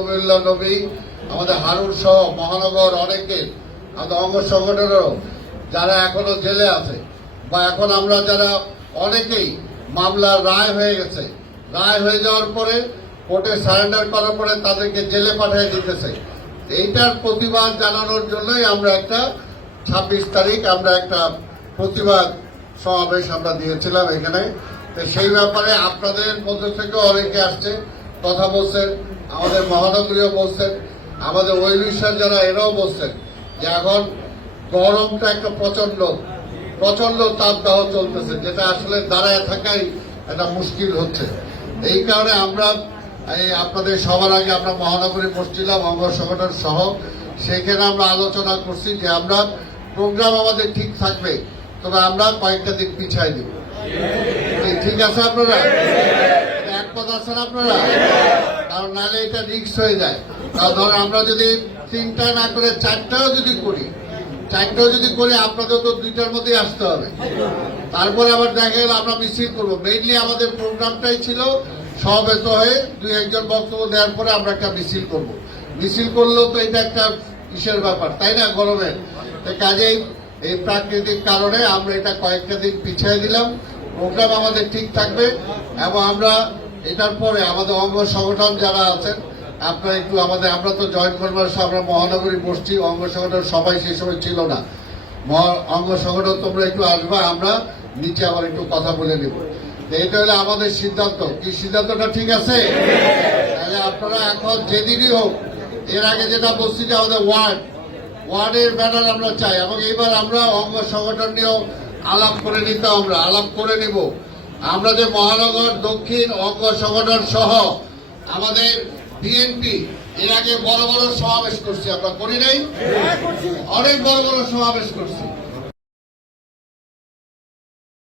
নবীল্লা নবী, আমাদের হারুন সহ মহানগর অনেকে, আমাদের অঙ্গ সংগঠনেরও যারা এখনও জেলে আছে, বা এখন আমরা যারা অনেকেই মামলার রায় হয়ে গেছে, রায় হয়ে যাওয়ার পরে কোর্টে সারেন্ডার করার পরে তাদেরকে জেলে পাঠিয়ে দিতেছে। এইটার প্রতিবাদ জানানোর জন্যই আমরা একটা ছাব্বিশ তারিখ আমরা একটা প্রতিবাদ সমাবেশ আমরা দিয়েছিলাম এখানে। সেই ব্যাপারে আপনাদের মধ্যে থেকে অনেকে আসছে, কথা বলছেন। আমাদের মহানগরীও বলছেন, আমাদের বিশ্বাস যারা, এরাও বলছেন যে এখন গরমটা একটা প্রচণ্ড প্রচণ্ড তাপদাহ চলতেছে, যেটা আসলে দাঁড়ায় থাকাই একটা মুশকিল হচ্ছে। এই কারণে আমরা এই আপনাদের সবার আগে আমরা মহানগরী বসছিলাম অঙ্গ সংগঠন সহ সেখানে আমরা আলোচনা করছি যে আমরা প্রোগ্রাম আমাদের ঠিক থাকবে, তবে আমরা কয়েকটা দিক পিছাই দিব ঠিক আছে আপনারা? এটা একমত আছেন আপনারা? কারণ নাহলে এটা রিক্স হয়ে যায়। কারণ ধরো আমরা যদি তিনটা না করে চারটাও যদি করি, চারটাও যদি করি আপনাদের তো দুইটার মধ্যেই আসতে হবে। তারপরে আবার দেখা গেল আমরা মিছিল করব। মেইনলি আমাদের প্রোগ্রামটাই ছিল সমবেত হয়ে দুই একজন বক্তব্য দেওয়ার পরে আমরা একটা মিছিল করব। মিছিল করলেও তো এটা একটা কিসের ব্যাপার, তাই না, গরমের? তো কাজেই এই প্রাকৃতিক কারণে আমরা এটা কয়েকটা দিন পিছিয়ে দিলাম। প্রোগ্রাম আমাদের ঠিক থাকবে এবং আমরা এটার পরে আমাদের অঙ্গ সংগঠন যারা আছেন, আপনারা একটু আমাদের, আমরা তো জয়েন্ট কনভার্স আমরা মহানগরী বসছি অঙ্গ সংগঠন সবাই সেই সময় ছিল না। অঙ্গ সংগঠন তোমরা একটু আসবা, আমরা নিচে আবার একটু কথা বলে নেব। এটা হলো আমাদের সিদ্ধান্ত। কি সিদ্ধান্তটা ঠিক আছে? তাহলে আপনারা এখন যেদিনই হোক, এর আগে যেটা বলছি যে আমাদের ওয়ার্ড, ওয়ার্ডের ব্যানার আমরা চাই এবং এবার আমরা অঙ্গ সংগঠন নিয়েও আলাপ করে নিতে আমরা, আলাপ করে নিব। আমরা যে মহানগর দক্ষিণ অঙ্গ সংগঠন সহ আমাদের বিএনপি এর আগে বড় বড় সমাবেশ করছি আমরা করি নাই? অনেক বড় বড় সমাবেশ করছি।